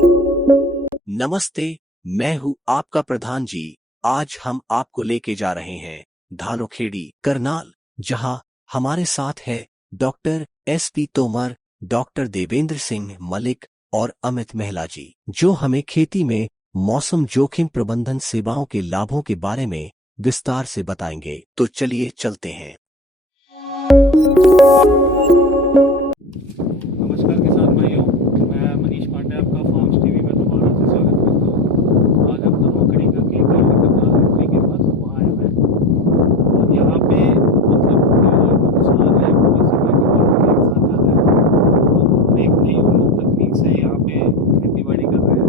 नमस्ते, मैं हूँ आपका प्रधान जी। आज हम आपको लेके जा रहे हैं धानोखेड़ी करनाल, जहाँ हमारे साथ है doctor SP Tomar, doctor Devendra Singh Malik और अमित मेहला जी, जो हमें खेती में मौसम जोखिम प्रबंधन सेवाओं के लाभों के बारे में विस्तार से बताएंगे। तो चलिए चलते हैं। नमस्कार किसान भाइयों, मैं मनीष पांडे आपका फार्म्स टीवी में दोबारा से स्वागत करता हूँ। आज हम धनोखड़ी का केंद्र करनाल नगरी के पास वहाँ आए हुए हैं और यहाँ पे जो किसान है बेसिकली टमाटर के किसान ज़्यादा है और एक नई उन्नत तकनीक से यहाँ पे खेती बाड़ी कर रहे हैं।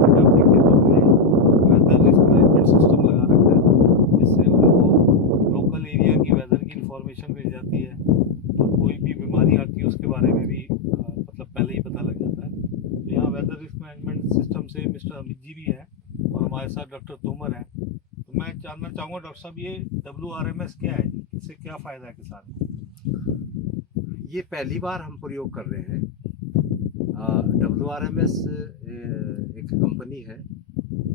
अगर आप देखें तो हमने वेदर रिस्क मैनेजमेंट सिस्टम लगा रखा है, जिससे उनको लोकल एरिया की वेदर की इंफॉर्मेशन मिल जाती है और कोई भी बीमारी आती है उसके बारे में भी पहले ही पता लग जाता है। तो यहाँ वेदर रिस्क मैनेजमेंट सिस्टम से मिस्टर अमित जी भी हैं और हमारे साथ डॉक्टर तोमर हैं। तो मैं जानना चाहूँगा डॉक्टर साहब, ये WRMS क्या है, इससे क्या फ़ायदा है किसान को? ये पहली बार हम प्रयोग कर रहे हैं। WRMS एक कंपनी है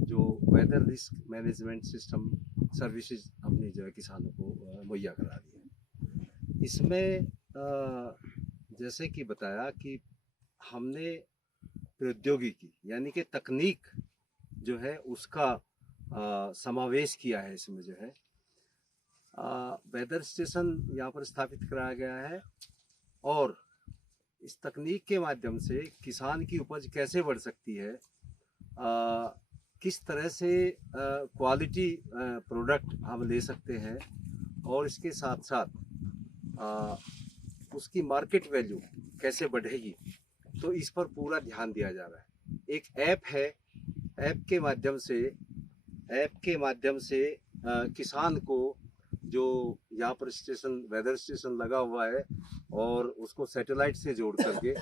जो weather risk management system services अपनी जो है किसानों को मुहैया करा रही है। इसमें जैसे कि बताया कि हमने प्रौद्योगिकी यानी कि तकनीक जो है उसका समावेश किया है। इसमें जो है वेदर स्टेशन यहाँ पर स्थापित कराया गया है और इस तकनीक के माध्यम से किसान की उपज कैसे बढ़ सकती है, किस तरह से क्वालिटी प्रोडक्ट हम ले सकते हैं और इसके साथ साथ उसकी मार्केट वैल्यू कैसे बढ़ेगी, तो इस पर पूरा ध्यान दिया जा रहा है। एक ऐप है, ऐप के माध्यम से किसान को जो यहाँ पर स्टेशन वेदर स्टेशन लगा हुआ है और उसको सैटेलाइट से जोड़ करके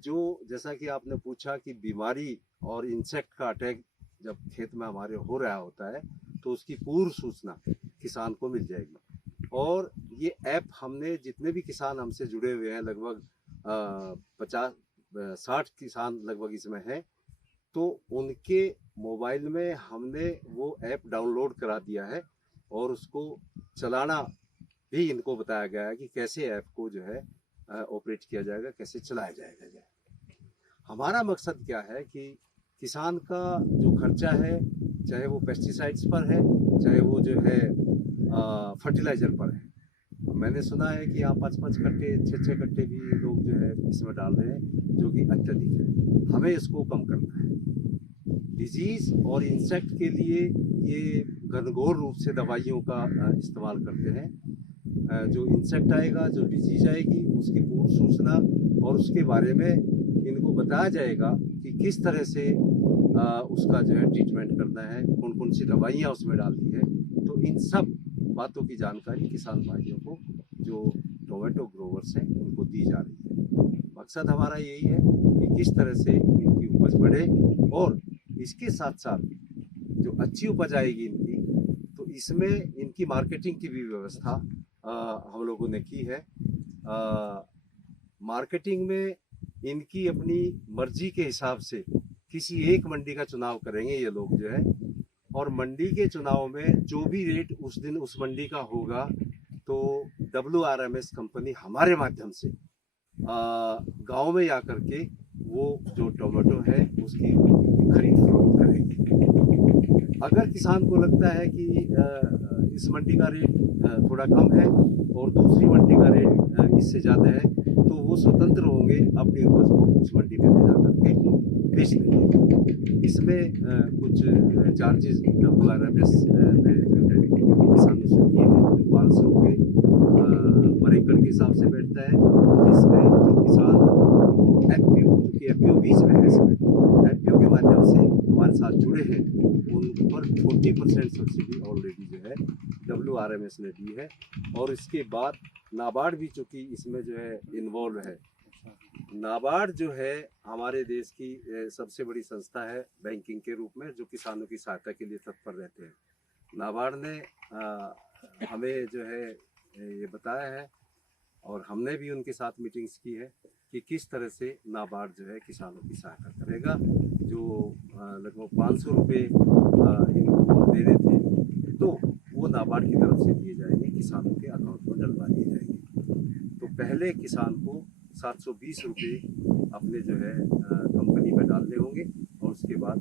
जो जैसा कि आपने पूछा कि बीमारी और इंसेक्ट का अटैक जब खेत में हमारे हो रहा होता है तो उसकी पूर्व सूचना किसान को मिल जाएगी। और ये ऐप हमने जितने भी किसान हमसे जुड़े हुए हैं, लगभग 50-60 किसान लगभग इसमें हैं, तो उनके मोबाइल में हमने वो ऐप डाउनलोड करा दिया है और उसको चलाना भी इनको बताया गया है कि कैसे ऐप को जो है ऑपरेट किया जाएगा, कैसे चलाया जाएगा। हमारा मकसद क्या है कि किसान का जो खर्चा है, चाहे वो पेस्टिसाइड्स पर है, चाहे वो जो है फर्टिलाइजर पर है। मैंने सुना है कि यहाँ 5-5 कट्टे 6-6 कट्टे भी लोग जो है इसमें डाल रहे हैं, जो कि अत्यधिक है। हमें इसको कम करना है। डिजीज और इंसेक्ट के लिए ये घनघोर रूप से दवाइयों का इस्तेमाल करते हैं। जो इंसेक्ट आएगा, जो डिजीज आएगी, उसकी पूर्व सूचना और उसके बारे में इनको बताया जाएगा कि किस तरह से उसका जो है ट्रीटमेंट करना है, कौन कौन सी दवाइयाँ उसमें डालनी है। तो इन सब बातों की जानकारी किसान भाइयों को जो टोमेटो ग्रोवर्स हैं उनको दी जा रही है। मकसद हमारा यही है कि किस तरह से इनकी उपज बढ़े और इसके साथ साथ जो अच्छी उपज आएगी इनकी, तो इसमें इनकी मार्केटिंग की भी व्यवस्था हम लोगों ने की है। मार्केटिंग में इनकी अपनी मर्जी के हिसाब से किसी एक मंडी का चुनाव करेंगे ये लोग जो है, और मंडी के चुनाव में जो भी रेट उस दिन उस मंडी का होगा, तो WRMS कंपनी हमारे माध्यम से गांव में आकर के वो जो टोमेटो है उसकी खरीद फरोख्त करेंगे। अगर किसान को लगता है कि इस मंडी का रेट थोड़ा कम है और दूसरी मंडी का रेट इससे ज़्यादा है, तो वो स्वतंत्र होंगे अपनी उपज को उस मंडी में ले जा करके बेच देंगे। इसमें कुछ चार्जेस WRMS ने जो है किसानों से किए हैं, जो 500 रुपये पर एकड़ के हिसाब से बैठता है, जिसमें जो किसान FPO, चूँकि FPO बीच में है, इसमें FPO के माध्यम से हमारे साथ जुड़े हैं, उन पर 40% सब्सिडी ऑलरेडी जो है WRMS ने दी है। और इसके बाद नाबार्ड भी चूँकि इसमें जो है इन्वॉल्व है। नाबार्ड जो है हमारे देश की सबसे बड़ी संस्था है बैंकिंग के रूप में, जो किसानों की सहायता के लिए तत्पर रहते हैं। नाबार्ड ने हमें जो है ये बताया है और हमने भी उनके साथ मीटिंग्स की है कि किस तरह से नाबार्ड जो है किसानों की सहायता करेगा। जो लगभग 500 रुपये इनको वो दे रहे थे, तो वो नाबार्ड की तरफ से दिए जाएंगे, किसानों के अकाउंट में डलवा दिए जाएंगे। तो पहले किसान को 720 रुपये अपने जो है कंपनी में डालने होंगे, और उसके बाद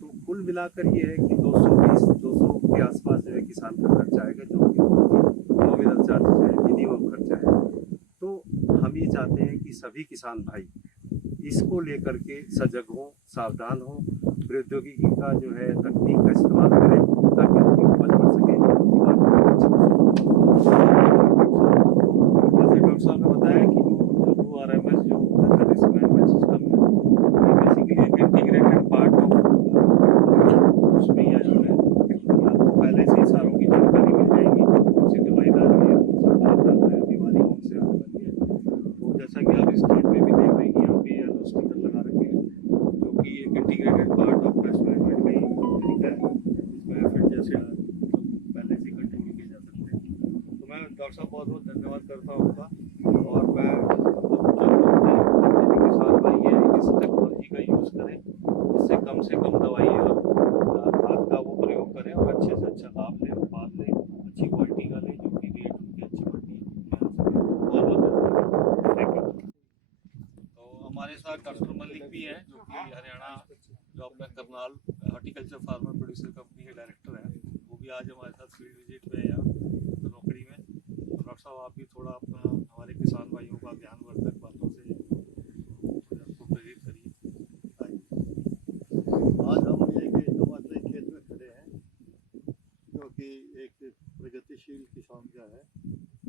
तो कुल मिलाकर ये है कि 200 के आसपास जो है किसान का खर्चा आएगा, जो कि नॉमिनल चार्जेज है, मिनिमम खर्चा है। तो हम ये चाहते हैं कि सभी किसान भाई इसको लेकर के सजग हों, सावधान हों, प्रौद्योगिकी का जो है तकनीक का इस्तेमाल करें, ताकि उनकी उपज बढ़ सके, उनकी मार्केट अच्छी हो जैसे डॉक्टर साहब ने बताया कि जो WRMS जो रिस्क मैनेजमेंट सिस्टम है, ये बेसिकली एक इंटीग्रेटेड पार्ट ऑफ उसमें ही आ जाता है। आपको पहले से ही सारों की जानकारी मिल जाएगी, कौन सी दवाई डालनी है, कौन सा खाद डालना है, बीमारी कौन से आने वाली है। तो जैसा कि आप इस खेत में भी देख रहे हैं कि यहाँ पे येलो स्टिकर लगा रखे हैं, जो कि एक integrated part of pest management का ही तरीका है, जिसमें फिर जैसे पहले से कंट्रोल किए जा सकते हैं। तो मैं डॉक्टर साहब बहुत बहुत धन्यवाद करता हूँ आपका। और मैं किसान भाई है इस टेक्नोलॉजी का यूज़ करें, जिससे कम से कम दवाई और खाद का वो प्रयोग करें, और अच्छे से अच्छा लाभ लें, उत्पाद लें, अच्छी क्वालिटी का लें, जो कि रेट उनकी अच्छी मंडी में आ सके। बहुत बहुत धन्यवाद, थैंक यू। तो हमारे साथ डॉक्टर मलिक भी हैं, जो कि हरियाणा जो अपना Karnal horticulture farmer producer company के डायरेक्टर हैं। वो भी आज हमारे साथ फील्ड विजिट में यहाँ नौकरी में। तो डॉक्टर साहब आप भी थोड़ा अपना हमारे किसान भाइयों का ज्ञानवर्धक बातों से आपको प्रेरित करिए। आज हम एक टमाटर के खेत में खड़े हैं, जो कि एक प्रगतिशील किसान का है,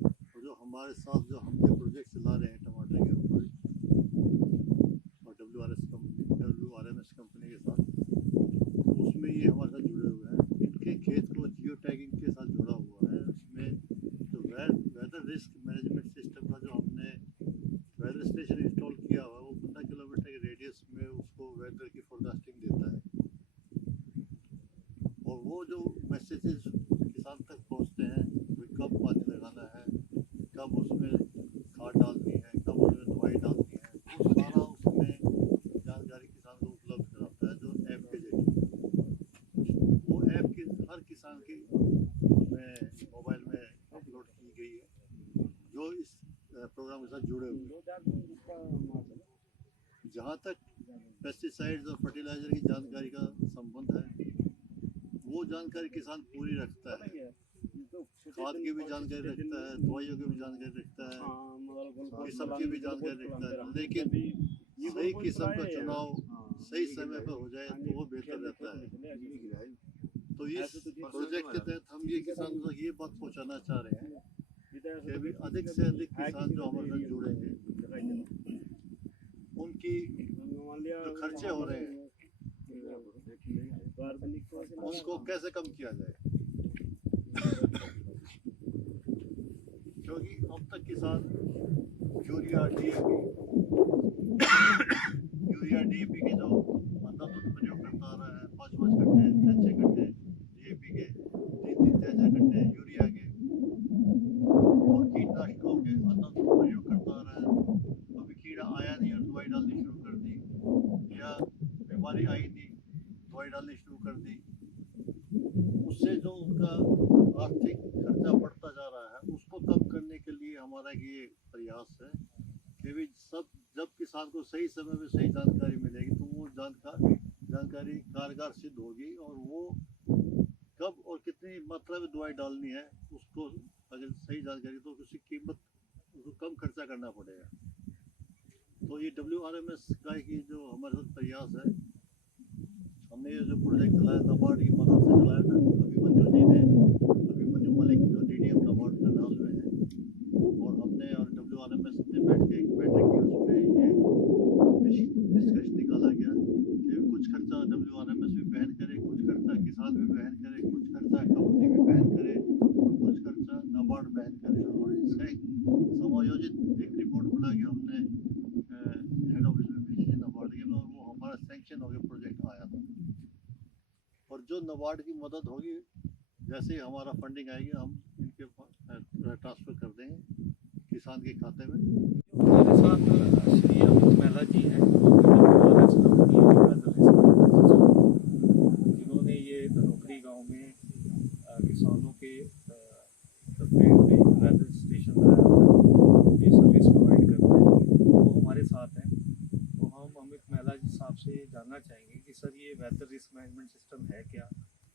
और जो हमारे साथ जो हम जो प्रोजेक्ट चला रहे हैं टमाटर के ऊपर, और WRMS कंपनी के साथ, तो उसमें ये हमारे साथ जुड़े हुए हैं। इनके खेत को जियो टैगिंग के साथ जोड़ा हुआ है। उसमें जो वेदर रिस्क मैनेजमेंट सिस्टम का जो हमने वेदर स्टेशन इंस्टॉल किया हुआ है, वो 15 किलोमीटर के रेडियस में उसको वेदर की फोरकास्टिंग देता है, और वो जो मैसेजेस किसान तक पहुंचते हैं, कोई कब पानी लगाना है, कब उसमें खाद डालनी है, कब उसमें दवाई डालनी है, वो सारा उसमें जानकारी किसान को उपलब्ध कराता है, जो ऐप के जरिए। वो ऐप की हर किसान के में मोबाइल में अपलोड की गई है, जो इस प्रोग्राम के साथ जुड़े हुए हैं। जहाँ तक पेस्टिसाइड्स और फर्टिलाइजर की जानकारी का संबंध है, वो जानकारी किसान पूरी रखता है। खाद की भी जानकारी रखता है, दवाइयों की भी जानकारी रखता है, किस्म की भी जानकारी रखता है, लेकिन सही किस्म का चुनाव सही समय पर हो जाए तो वो बेहतर रहता है। तो इस प्रोजेक्ट के तहत हम ये किसानों तक ये बात पहुँचाना चाह रहे हैं कि अभी अधिक से अधिक किसान जो हमारे साथ जुड़ेंगे, उनकी जो खर्चे हो रहे हैं उनको कैसे कम किया जाए। क्योंकि अब तक किसान यूरिया डीएपी के जो मतलब प्रयोग करता आ रहा है, 5-5 कट्टे 6-6 कट्टे डीएपी के, 3-3 6-6 कट्टे यूरिया के, और कीटनाशकों के मतलब प्रयोग करता आ रहा है। अभी कीड़ा आया नहीं और दवाई डालनी शुरू कर दी, या बीमारी आई नहीं, दवाई डालनी शुरू कर दी। उससे जो उनका आर्थिक खर्चा बढ़ता जा रहा है, उसको कम करने के लिए हमारा ये प्रयास है कि भी जब किसान को सही समय में सही जानकारी मिलेगी, तो वो जानकारी कारगर सिद्ध होगी, और वो कब और कितनी मात्रा में दवाई डालनी है, उसको अगर सही जानकारी, तो उसकी कीमत उसको कम खर्चा करना पड़ेगा। तो ये WRMS का ही जो हमारे साथ प्रयास है, हमने ये जो प्रोजेक्ट चलाया नाबार्ड की मदद से चलाया था। अभिमन्यु मलिक जो DDM नाबार्ड करनाल में है, और हमने और WRMS ने बैठ की, उसमें ये निष्कर्ष निकाला गया कि कुछ खर्चा WRMS भी वहन करे, कुछ खर्चा किसान भी वहन करे, कुछ खर्चा कंपनी भी वहन करे, और कुछ खर्चा नाबार्ड वहन करे। और इसका एक समायोजित एक रिपोर्ट बना के हमने हेड ऑफिस में भेजी थी नाबार्ड के, और वो हमारा सैंक्शन हो गया, प्रोजेक्ट आया था। और जो नाबार्ड की मदद होगी, जैसे ही हमारा फंडिंग आएगी, हम इनके ट्रांसफ़र कर देंगे। किसान किसान के खाते में। हमारे साथ श्री अमित महिला जी हैं, WRS कंपनी है, जिन्होंने ये धनोखड़ी गांव में किसानों के फील्ड में वेदर स्टेशन लगाया हुआ है, उनकी सर्विस प्रोवाइड करते हैं, वो हमारे साथ हैं। तो हम अमित महिला जी साहब से जानना चाहेंगे कि सर ये वेदर रिस्क मैनेजमेंट सिस्टम है क्या,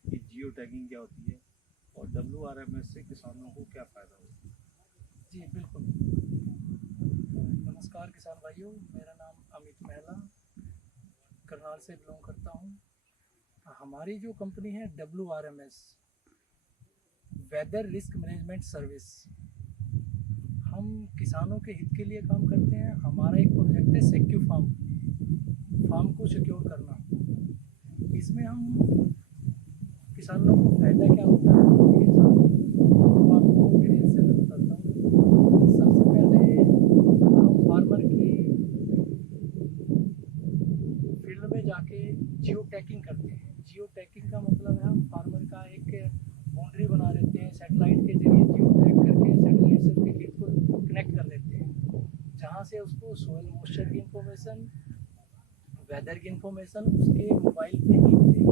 ये जियो टैगिंग क्या होती है और WRMS से किसानों को क्या फ़ायदा होता है। जी बिल्कुल। नमस्कार किसान भाइयों, मेरा नाम अमित महिला करनाल से बिलोंग करता हूँ। हमारी जो कंपनी है WRMS weather risk management service, हम किसानों के हित के लिए काम करते हैं। हमारा एक प्रोजेक्ट है सेक्यू फार्म को सिक्योर करना। इसमें हम किसानों को फ़ायदा क्या होता है तो आपको डिटेल से मैं बताता हूँ। सबसे पहले हम फार्मर की फील्ड में जाके जियो टैगिंग करते हैं। जियो टैगिंग का मतलब है हम फार्मर का एक बाउंड्री बना देते हैं, सैटेलाइट के जरिए जियो टैग करके सैटेलाइट से उसके खेत को कनेक्ट कर देते हैं, जहाँ से उसको सोयल मॉइस्चर की इंफॉर्मेशन, वेदर की इंफॉर्मेशन उसके मोबाइल पे ही मिलेगी।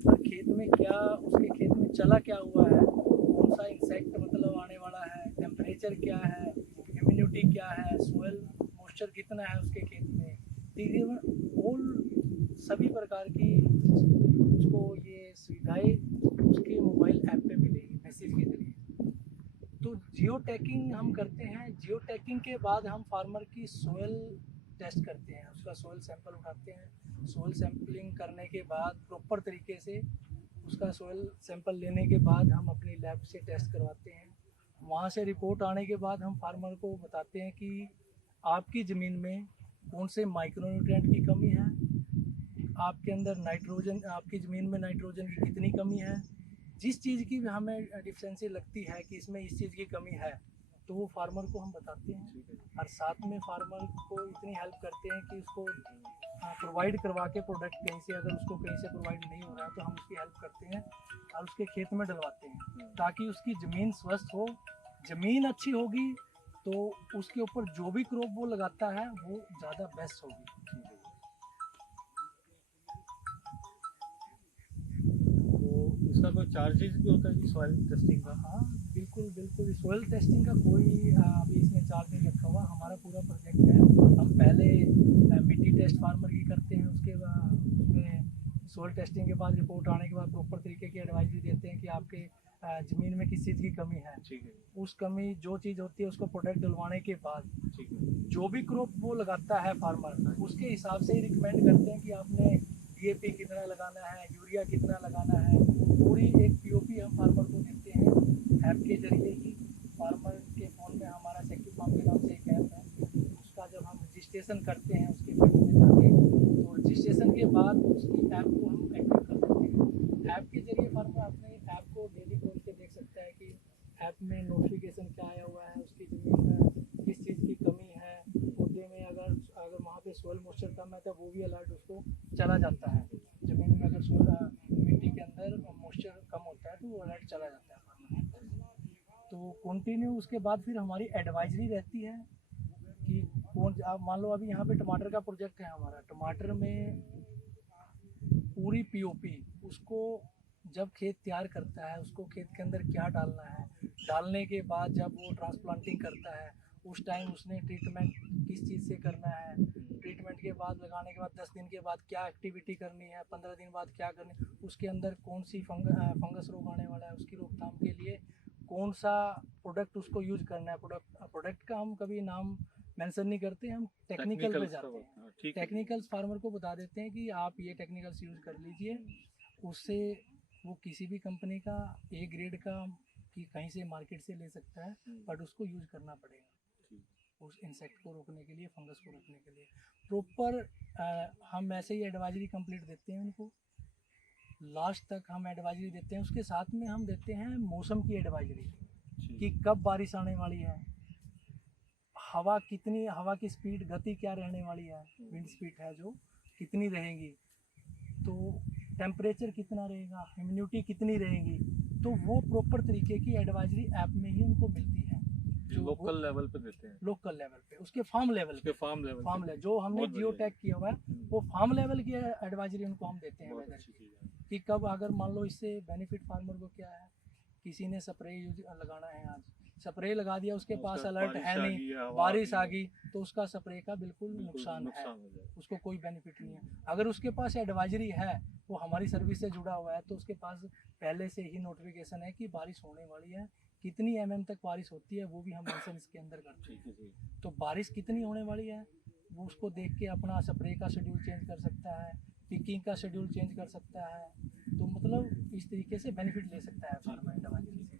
और खेत में क्या, उसके खेत में चला क्या हुआ है, कौन सा इंसेक्ट मतलब आने वाला है, टेम्परेचर क्या है, ह्यूमिडिटी क्या है, सोयल मॉइस्चर कितना है उसके खेत में, तकरीबन ऑल सभी प्रकार की उसको ये सुविधाएं उसके मोबाइल ऐप पे मिलेगी मैसेज के जरिए। तो जियो टैगिंग हम करते हैं। जियो टैगिंग के बाद हम फार्मर की सोयल टेस्ट करते हैं, उसका सोयल सैंपल उठाते हैं। सोयल सैंपलिंग करने के बाद प्रॉपर तरीके से उसका सोयल सैंपल लेने के बाद हम अपनी लैब से टेस्ट करवाते हैं। वहाँ से रिपोर्ट आने के बाद हम फार्मर को बताते हैं कि आपकी ज़मीन में कौन से माइक्रोन्यूट्रिएंट की कमी है, आपके अंदर नाइट्रोजन, आपकी ज़मीन में नाइट्रोजन की कितनी कमी है। जिस चीज़ की भी हमें डिफिशेंसी लगती है कि इसमें इस चीज़ की कमी है, तो वो फार्मर को हम बताते हैं। और साथ में फार्मर को इतनी हेल्प करते हैं कि उसको प्रोवाइड करवा के प्रोडक्ट कहीं से, अगर उसको कहीं से प्रोवाइड नहीं हो रहा है तो हम उसकी हेल्प करते हैं और उसके खेत में डलवाते हैं, ताकि उसकी ज़मीन स्वस्थ हो। ज़मीन अच्छी होगी तो उसके ऊपर जो भी क्रॉप वो लगाता है वो ज़्यादा बेस्ट होगी। तो इसका कोई चार्जेस भी होता है जी सॉइल टेस्टिंग का। हाँ बिल्कुल बिल्कुल। सोयल टेस्टिंग का कोई अभी इसमें चार्ज नहीं रखा हुआ। हमारा पूरा प्रोजेक्ट है, हम पहले मिट्टी टेस्ट फार्मर की करते हैं, उसके बाद उसमें सोयल टेस्टिंग के बाद रिपोर्ट आने के बाद प्रॉपर तरीके की एडवाइजरी देते हैं कि आपके ज़मीन में किस चीज़ की कमी है। ठीक है, उस कमी जो चीज़ होती है उसको प्रोडक्ट डलवाने के बाद ठीक है, जो भी क्रॉप वो लगाता है फार्मर, उसके हिसाब से ही रिकमेंड करते हैं कि आपने DAP कितना लगाना है, यूरिया कितना लगाना है। पूरी एक POP हम फार्मर को देते हैं ऐप के जरिए ही। फार्मर के फ़ोन में हमारा सेक्यू फार्म के नाम से एक ऐप है, उसका जब हम रजिस्ट्रेशन करते हैं उसके फील्ड में जाके, तो रजिस्ट्रेशन के बाद उसकी ऐप को हम एक्टिव कर देते हैं। ऐप के जरिए फार्मर अपने ऐप को डेली खोल के देख सकता है कि ऐप में नोटिफिकेशन क्या आया हुआ है, उसकी ज़मीन में किस चीज़ की कमी है, पौधे में अगर वहाँ पे सोयल मॉइस्चर कम है तो वो भी अलर्ट उसको चला जाता है। ज़मीन में अगर मिट्टी के अंदर मॉइस्चर कम होता है तो वो अलर्ट चला जाता है फार्मर। तो कंटिन्यू उसके बाद फिर हमारी एडवाइजरी रहती है कि कौन, आप मान लो अभी यहाँ पे टमाटर का प्रोजेक्ट है हमारा। टमाटर में पूरी POP उसको जब खेत तैयार करता है, उसको खेत के अंदर क्या डालना है, डालने के बाद जब वो ट्रांसप्लांटिंग करता है उस टाइम उसने ट्रीटमेंट किस चीज़ से करना है, ट्रीटमेंट के बाद लगाने के बाद 10 दिन के बाद क्या एक्टिविटी करनी है, 15 दिन बाद क्या करनी, उसके अंदर कौन सी फंगस रोग आने वाला है, उसकी रोकथाम के लिए कौन सा प्रोडक्ट उसको यूज करना है। प्रोडक्ट का हम कभी नाम मेंशन नहीं करते, हम टेक्निकल पे जाते हैं। ठीक है। टेक्निकल्स फार्मर को बता देते हैं कि आप ये टेक्निकल्स यूज़ कर लीजिए, उससे वो किसी भी कंपनी का A ग्रेड का कि कहीं से मार्केट से ले सकता है, बट उसको यूज़ करना पड़ेगा उस इंसेक्ट को रोकने के लिए, फंगस को रोकने के लिए। प्रॉपर हम ऐसे ही एडवाइजरी कंप्लीट देते हैं उनको, लास्ट तक हम एडवाइजरी देते हैं। उसके साथ में हम देते हैं मौसम की एडवाइजरी कि कब बारिश आने वाली है, हवा कितनी, हवा की स्पीड, गति क्या रहने वाली है, विंड स्पीड है जो कितनी रहेगी, तो टेम्परेचर कितना रहेगा, ह्यूमिडिटी कितनी रहेगी। तो वो प्रॉपर तरीके की एडवाइजरी ऐप में ही उनको मिलती है। जो लोकल लेवल पे देते हैं, लोकल लेवल पे, उसके फार्म लेवल उसके फार्म लेवल फार्म लेवल जो हमने बहुत जियो बढ़िया। टैग किया हुआ है वो फार्म लेवल की एडवाइजरी उनको हम देते हैं बहुत वेदर अच्छी की, चीज़ है। कि कब अगर मान लो इससे बेनिफिट फार्मर को क्या है, किसी ने स्प्रे यूज लगाना है, आज स्प्रे लगा दिया, उसके पास उसका अलर्ट बारिश है आ नहीं, गई है, हवा बारिश आ गई गई तो उसका स्प्रे का बिल्कुल बिल्कुल नुकसान है, नुकसान हो जाएगा। उसको कोई बेनिफिट नहीं है। अगर उसके पास एडवाइजरी है, वो हमारी सर्विस से जुड़ा हुआ है, तो उसके पास पहले से ही नोटिफिकेशन है कि बारिश होने वाली है, कितनी mm तक बारिश होती है वो भी हम मेंशन इसके अंदर करते हैं। ठीक है जी। तो बारिश कितनी होने वाली है वो उसको देख के अपना स्प्रे का शेड्यूल चेंज कर सकता है, पिकिंग का शेड्यूल चेंज कर सकता है, तो मतलब इस तरीके से बेनिफिट ले सकता है फार्मर एडवाइजरी से।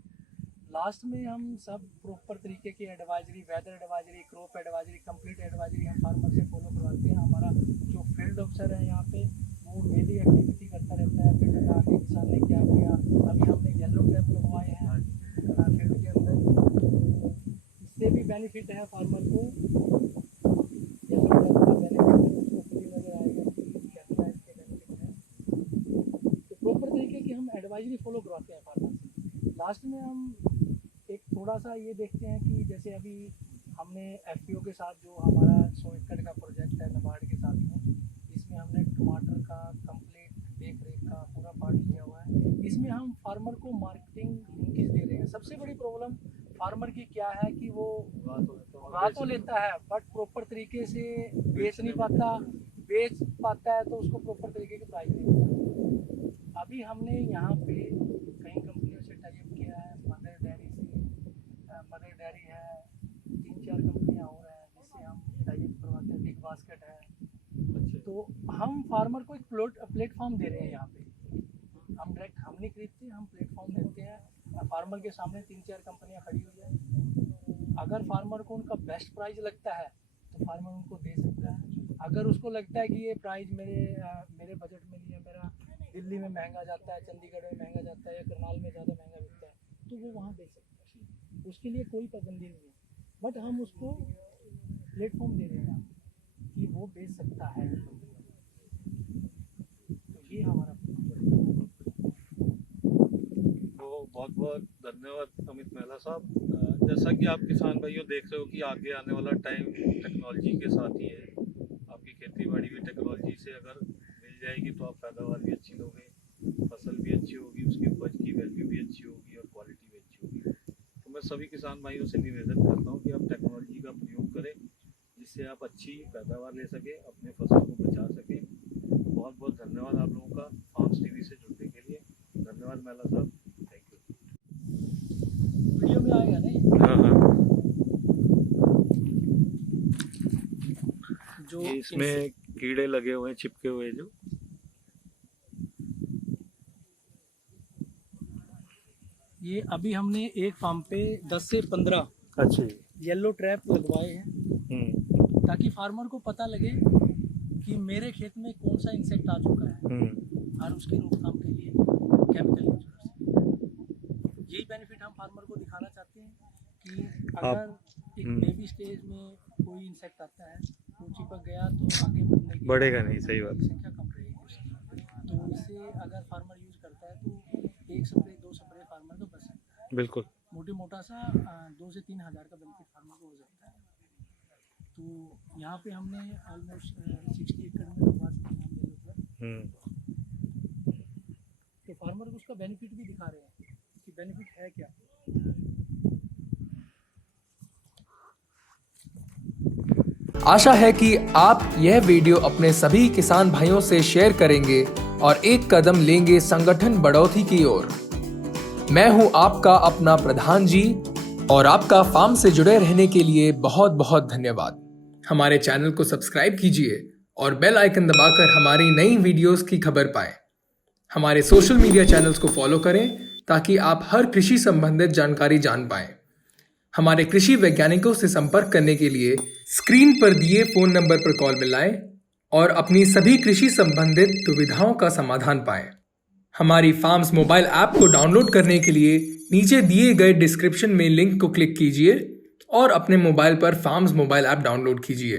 लास्ट में हम सब प्रॉपर तरीके की advisory, weather advisory, crop advisory, complete advisory हम फार्मर से फॉलो करवाते हैं। हमारा जो फील्ड ऑफिसर है यहाँ पे वो डेली एक्टिविटी करता रहता है, फील्ड में आके किसान ने क्या किया, अभी हमने येलो ट्रैप लगवाए हैं फील्ड के अंदर, इससे भी बेनिफिट है फार्मर को। येलो ट्रैप का बेनिफिट है, उसको खुद ही नजर आएगा कि क्या क्या इसके बेनिफिट है। तो प्रॉपर तरीके की हम एडवाइजरी फॉलो करवाते हैं फार्मर से। लास्ट में हम एक थोड़ा सा ये देखते हैं कि जैसे अभी हमने एफपीओ के साथ जो हमारा 100 एकड़ का प्रोजेक्ट है नाबार्ड के साथ में, इसमें हमने टमाटर का कंप्लीट देख रेख का पूरा पार्ट लिया हुआ है। इसमें हम फार्मर को मार्केटिंग लिंकेज दे रहे हैं। सबसे बड़ी प्रॉब्लम फार्मर की क्या है कि वो उगा तो लेता है बट प्रॉपर तरीके से बेच नहीं पाता, बेच पाता है तो उसको प्रॉपर तरीके की प्राइस नहीं मिलता। अभी हमने यहाँ पे कई कंपनियों से टाई अप किया है, मदर डेयरी से, मदर डेयरी है, 3-4 कंपनियाँ और हैं जिससे हम टाई अप करवाते हैं, बिग बास्केट है। अच्छा। तो हम फार्मर को एक प्लेटफॉर्म दे रहे हैं यहाँ पे, हम डायरेक्ट हम नहीं खरीदते, हम प्लेटफॉर्म देते हैं। फार्मर के सामने 3-4 कंपनियाँ खड़ी हुई है, अगर फार्मर को उनका बेस्ट प्राइस लगता है तो फार्मर उनको दे सकता है। अगर उसको लगता है कि ये प्राइस मेरे बजट में नहीं है, मेरा दिल्ली में महंगा जाता है, चंडीगढ़ में महंगा जाता है या करनाल में ज़्यादा महंगा बिकता है, तो वो वहाँ बेच सकता है, उसके लिए कोई पाबंदी नहीं है। बट हम उसको प्लेटफॉर्म दे रहे हैं कि वो बेच सकता है। तो ये हमारा तो बहुत बहुत धन्यवाद अमित मेहला साहब। जैसा कि आप किसान भाइयों देख रहे हो कि आगे आने वाला टाइम टेक्नोलॉजी के साथ ही है। आपकी खेती बाड़ी भी टेक्नोलॉजी से अगर मिल जाएगी तो आप पैदावार भी अच्छी लोगे, फसल भी अच्छी होगी, उसकी उपज की वैल्यू भी अच्छी होगी और क्वालिटी भी अच्छी होगी। तो मैं सभी किसान भाइयों से निवेदन करता हूँ कि आप टेक्नोलॉजी का प्रयोग करें जिससे आप अच्छी पैदावार ले सकें, अपने फसल को बचा सकें। बहुत बहुत धन्यवाद आप लोगों का फार्म्स टीवी से जुड़ने के लिए। धन्यवाद मेहला साहब, थैंक यू। वीडियो में आएगा नहीं हाँ, जो इसमें कीड़े लगे हुए हैं, चिपके हुए जो ये अभी हमने एक फार्म पे 10 से 15 अच्छा येलो ट्रैप लगवाए हैं ताकि फार्मर को पता लगे कि मेरे खेत में कौन सा इंसेक्ट आ चुका है और उसकी रोकथाम के लिए केमिकल यूज कर सकते हैं। यही बेनिफिट हम फार्मर को दिखाना चाहते हैं कि अगर एक बेबी स्टेज में कोई इंसेक्ट आता है तो चिपक गया तो आगे बढ़ने की बढ़ेगा नहीं, सही बात। संख्या कम रहेगी उसकी। तो इससे अगर फार्मर यूज करता है तो 1 स्प्रे 2 स्प्रे फार्मर को बच सकता है। बिल्कुल मोटा सा 2 से 3 हज़ार का बेनिफिट फार्मर को हो सकता है। तो यहाँ पे हमने ऑलमोस्ट 60 एकड़ में लगवा चुके हैं हम येलो ट्रैप। तो फार्मर को उसका बेनिफिट भी दिखा रहे हैं कि बेनिफिट है क्या। आशा है कि आप यह वीडियो अपने सभी किसान भाइयों से शेयर करेंगे और एक कदम लेंगे संगठन बढ़ोतरी की ओर। मैं हूं आपका अपना प्रधान जी और आपका फार्म से जुड़े रहने के लिए बहुत बहुत धन्यवाद। हमारे चैनल को सब्सक्राइब कीजिए और बेल आइकन दबाकर हमारी नई वीडियोस की खबर पाएं। हमारे सोशल मीडिया चैनल्स को फॉलो करें ताकि आप हर कृषि संबंधित जानकारी जान पाएं। हमारे कृषि वैज्ञानिकों से संपर्क करने के लिए स्क्रीन पर दिए फोन नंबर पर कॉल मिलाएं और अपनी सभी कृषि संबंधित दुविधाओं का समाधान पाएं। हमारी फार्म्स मोबाइल ऐप को डाउनलोड करने के लिए नीचे दिए गए डिस्क्रिप्शन में लिंक को क्लिक कीजिए और अपने मोबाइल पर फार्म्स मोबाइल ऐप डाउनलोड कीजिए।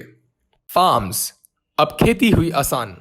फार्म्स, अब खेती हुई आसान।